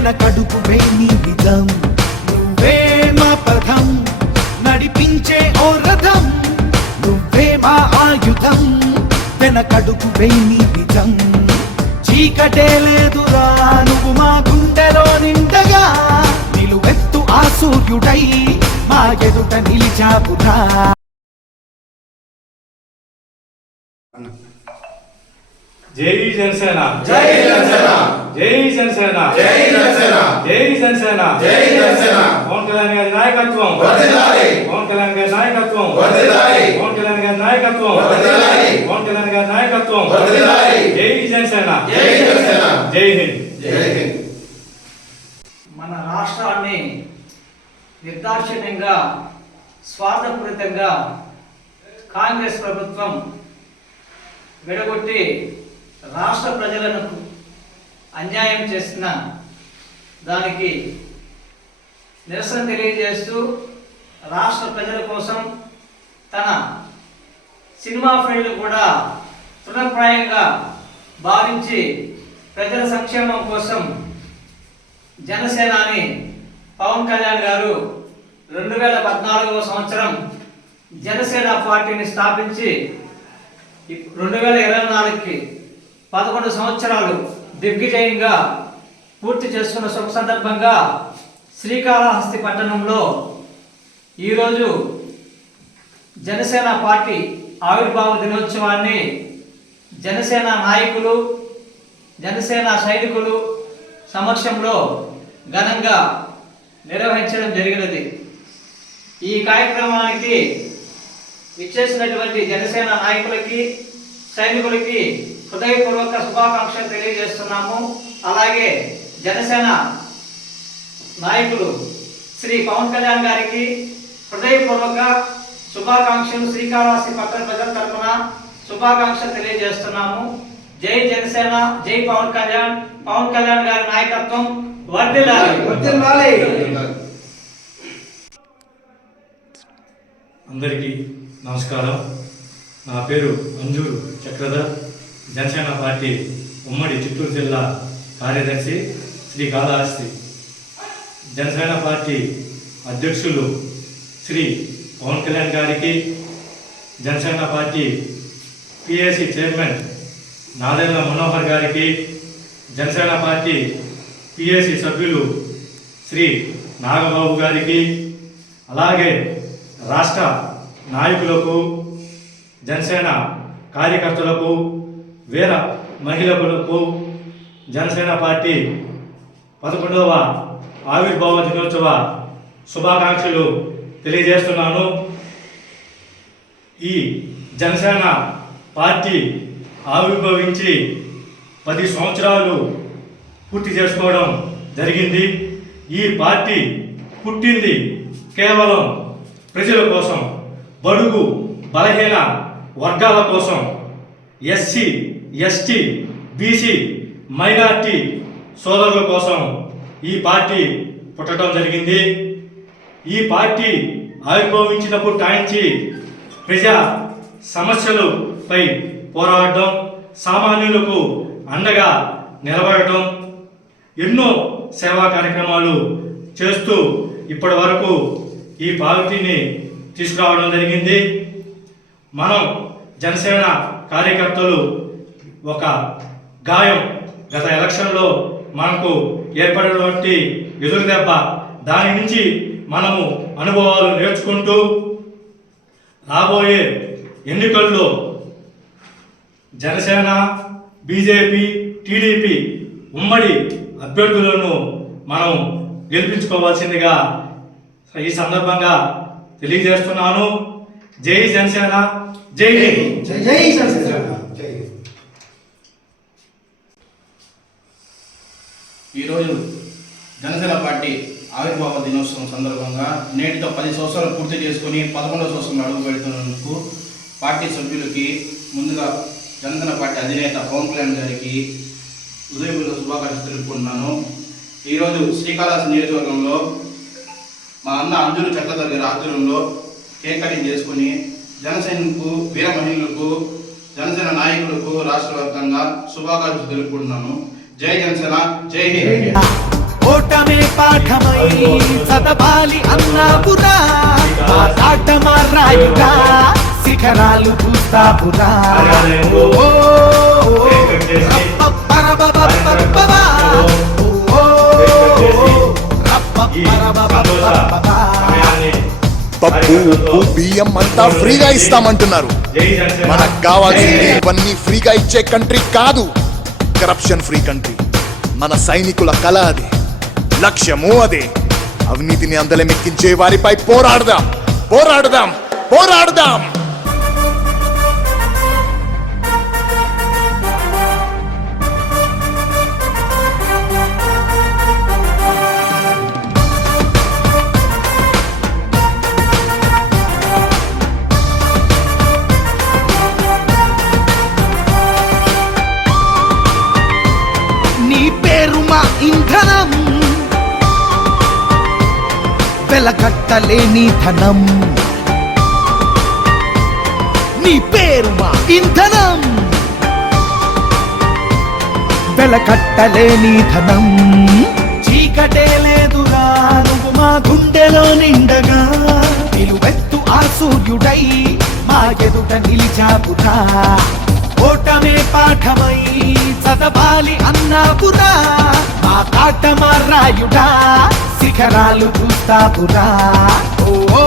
వెనకడుగు వేని విధం నువ్వే మా పథం నడిపించే ఓ రథం నువ్వే మా ఆయుధం వెనకడుగు వేని విధం చీకటే లేదురా నువ్వు మా గుండెలో నిండగా నిలువెత్తు ఆ సూర్యుడై మా ఎదుట నిలిచావురా. జై జనసేన జై జనసేన జై జనసేన జై జనసేన జై జనసేన జై జనసేన పవన్ కళ్యాణ్ గారి నాయకత్వం వర్ధిల్లాలి పవన్ కళ్యాణ్ గారి నాయకత్వం వర్ధిల్లాలి పవన్ కళ్యాణ్ గారి నాయకత్వం వర్ధిల్లాలి పవన్ కళ్యాణ్ గారి నాయకత్వం వర్ధిల్లాలి జై జనసేన జై జనసేన జై హింద్ జై హింద్. మన రాష్ట్రాన్ని నిర్దాక్షిణ్యంగా స్వార్థపూరితంగా కాంగ్రెస్ ప్రభుత్వం విడగొట్టి రాష్ట్ర ప్రజలను అన్యాయం చేసిన దానికి నిరసన తెలియజేస్తూ రాష్ట్ర ప్రజల కోసం తన సినిమా ఫీల్డ్ కూడా తృణప్రాయంగా భావించి ప్రజల సంక్షేమం కోసం జనసేనాని పవన్ కళ్యాణ్ గారు 2014వ సంవత్సరం జనసేన పార్టీని స్థాపించి 2024కి 11 సంవత్సరాలు దిగ్విజయంగా పూర్తి చేసుకున్న శుభ సందర్భంగా శ్రీకాళహస్తి పట్టణంలో ఈరోజు జనసేన పార్టీ ఆవిర్భావ దినోత్సవాన్ని జనసేన నాయకులు జనసేన సైనికులు సమక్షంలో ఘనంగా నిర్వహించడం జరిగినది. ఈ కార్యక్రమానికి ఇచ్చేసినటువంటి జనసేన నాయకులకి సైనికులకి హృదయపూర్వక శుభాకాంక్షలు తెలియజేస్తున్నాము. అలాగే జనసేన నాయకులు శ్రీ పవన్ కళ్యాణ్ గారికి హృదయపూర్వక శుభాకాంక్షలు శ్రీకాళహస్తి పట్టణ ప్రజల తరఫున శుభాకాంక్షలు తెలియజేస్తున్నాము. జై జనసేన జై పవన్ కళ్యాణ్ గారి నాయకత్వం వర్ధిల్లాలి. అందరికీ నమస్కారం. నా పేరు అంజూరు చక్రధర్, జనసేన పార్టీ ఉమ్మడి చిత్తూరు జిల్లా కార్యదర్శి, శ్రీకాళహస్తి. జనసేన పార్టీ అధ్యక్షులు శ్రీ పవన్ కళ్యాణ్ గారికి, Janasena party PAC chairman Nadella Manohar గారికి, జనసేన పార్టీ పిఎసి సభ్యులు శ్రీ నాగబాబు గారికి, అలాగే రాష్ట్ర నాయకులకు, జనసేన కార్యకర్తలకు, వీర మహిళలకు జనసేన పార్టీ 11వ ఆవిర్భావ దినోత్సవ శుభాకాంక్షలు తెలియజేస్తున్నాను. ఈ జనసేన పార్టీ ఆవిర్భవించి 10 సంవత్సరాలు పూర్తి చేసుకోవడం జరిగింది. ఈ పార్టీ పుట్టింది కేవలం ప్రజల కోసం, బడుగు బలహీన వర్గాల కోసం, ఎస్సీ ఎస్టీ బీసీ మైనార్టీ సోదరుల కోసం ఈ పార్టీ పుట్టడం జరిగింది. ఈ పార్టీ ఆవిర్భవించినప్పుడు టాయించి ప్రజా సమస్యలపై పోరాడడం, సామాన్యులకు అండగా నిలబడటం, ఎన్నో సేవా కార్యక్రమాలు చేస్తూ ఇప్పటి వరకు ఈ పార్టీని తీసుకురావడం జరిగింది. మనం జనసేన కార్యకర్తలు ఒక గాయం గత ఎలక్షన్లో మనకు ఏర్పడినటువంటి ఎదురు దెబ్బ, దాని నుంచి మనము అనుభవాలు నేర్చుకుంటూ రాబోయే ఎన్నికల్లో జనసేన బీజేపీ టీడీపీ ఉమ్మడి అభ్యర్థులను మనం గెలిపించుకోవాల్సిందిగా ఈ సందర్భంగా తెలియజేస్తున్నాను. జై జనసేన జై హింద్. జై జనసేన. ఈరోజు జనసేన పార్టీ ఆవిర్భావ దినోత్సవం సందర్భంగా నేటితో 10 సంవత్సరాలు పూర్తి చేసుకుని 11వ సంవత్సరంలో అడుగు పెడుతున్నందుకు పార్టీ సభ్యులకి, ముందుగా జనసేన పార్టీ అధినేత పవన్ కళ్యాణ్ గారికి హృదయపూర్వక శుభాకాంక్షలు తెలుపుకుంటున్నాను. ఈరోజు శ్రీకాళహస్తి నియోజకవర్గంలో మా అన్న అంజూరు చక్రధర్ గారి ఆధ్వర్యంలో కేక్ కటింగ్ చేసుకుని జనసేనకు, వీర మహిళలకు, జనసేన నాయకులకు రాష్ట్ర వ్యాప్తంగా శుభాకాంక్షలు తెలుపుకుంటున్నాను. జై జనసేన జై హింద్. పాఠమై చదవాలి అన్నాపురా మా కాటమా రాయుడా శిఖరాలు చూస్తాపురా ఓ రప్పపరబబబబబా. ఓ రప్పపరబబబబబా. పప్పు ఉప్పు బియ్యం అంతా ఫ్రీగా ఇస్తామంటున్నారు. మనకు కావాల్సింది ఇవన్నీ ఫ్రీగా ఇచ్చే కంట్రీ కాదు, కరప్షన్ ఫ్రీ కంట్రీ. మన సైనికుల కళ అదే, లక్ష్యము అదే. అవినీతిని అందలమెక్కించే వారిపై పోరాడదాం, పోరాడదాం, పోరాడదాం. నీ పేరు మా ఇంధనం వెలకట్టలేని ధనం. నీ పేరు మా ఇంధనం వెలకట్టలేని ధనం. చీకటే లేదురా నువ్వు మా గుండెలో నిండగా నిలువెత్తు ఆ సూర్యుడై మా ఎదుట నిలిచాపురా. ఓటమే పాఠమై చదవాలి అన్నాపురా మా కాటమా రాయుడా శిఖరాలు చూస్తాపురా. ఓ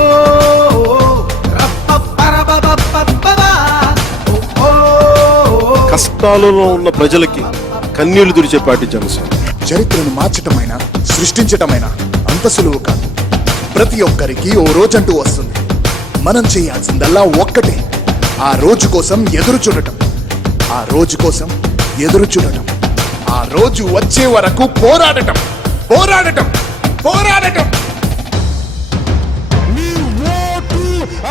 రప్పపరబబబబబా. ఓ కష్టాలలో ఉన్న ప్రజలకి కన్నీళ్లు తుడిచే పార్టీ జనసేన. చరిత్రను మార్చటమైనా సృష్టించటమైనా అంత సులువు కాదు. ప్రతి ఒక్కరికి ఓ రోజంటూ వస్తుంది. మనం చేయాల్సిందల్లా ఒక్కటే, ఆ రోజు కోసం ఎదురు చూడటం, ఆ రోజు కోసం ఎదురు చూడటం, ఆ రోజు వచ్చే వరకు పోరాడటం, పోరాడటం, పోరాడటం. మీ ఓటు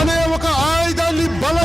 అనే ఒక ఆయుధాన్ని బల